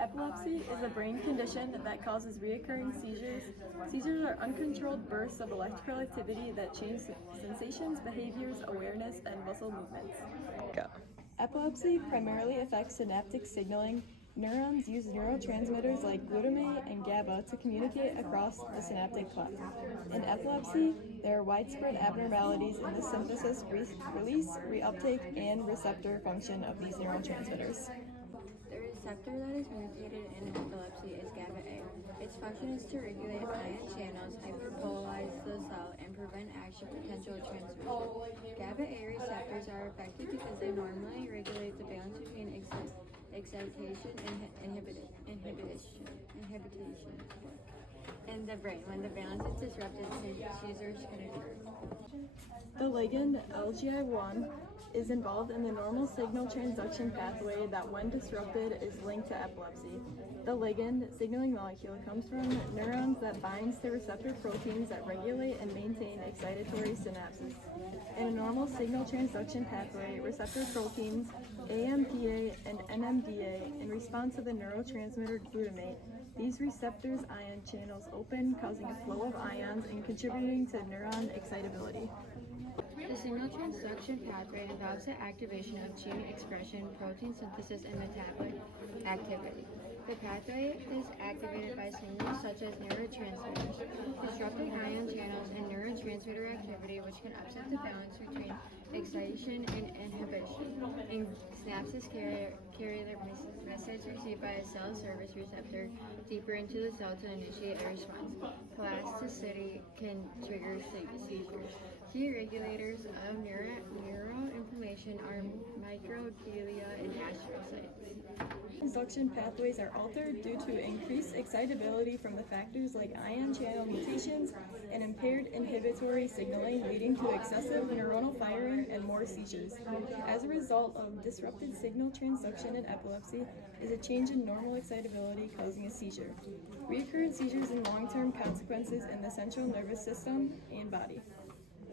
Epilepsy is a brain condition that causes recurring seizures. Seizures are uncontrolled bursts of electrical activity that change sensations, behaviors, awareness, and muscle movements. Go. Epilepsy primarily affects synaptic signaling. Neurons use neurotransmitters like glutamate and GABA to communicate across the synaptic cleft. In epilepsy, there are widespread abnormalities in the synthesis, release, reuptake, and receptor function of these neurotransmitters. The receptor that is mutated in epilepsy is GABA-A. Its function is to regulate ion channels, hyperpolarize the cell, and prevent action potential transmission. GABA-A receptors are affected because they normally regulate the balance between excitation and inhibition in the brain. When the balance is disrupted, seizures can occur. The ligand LGI1 is involved in the normal signal transduction pathway that, when disrupted, is linked to epilepsy. The ligand signaling molecule comes from neurons that binds to receptor proteins that regulate and maintain excitatory synapses. In a normal signal transduction pathway, receptor proteins AMPA and NMDA, in response to the neurotransmitter glutamate, these receptors' ion channels open, causing a flow of ions and contributing to neuron excitability. The signal transduction pathway involves the activation of gene expression, protein synthesis, and metabolic activity. The pathway is activated by signals such as neurotransmitters, disrupting ion channels and neurotransmitter activity, which can upset the balance between excitation and inhibition. And synapses carry the message received by a cell surface receptor deeper into the cell to initiate a response. Plasticity can trigger seizures. Key regulators of neuroinflammation are microglia and astrocytes. Transduction pathways are altered due to increased excitability from the factors like ion channel mutations and impaired inhibitory signaling, leading to excessive neuronal firing and more seizures. As a result of disrupted signal transduction in epilepsy is a change in normal excitability causing a seizure. Recurrent seizures and long-term consequences in the central nervous system and body.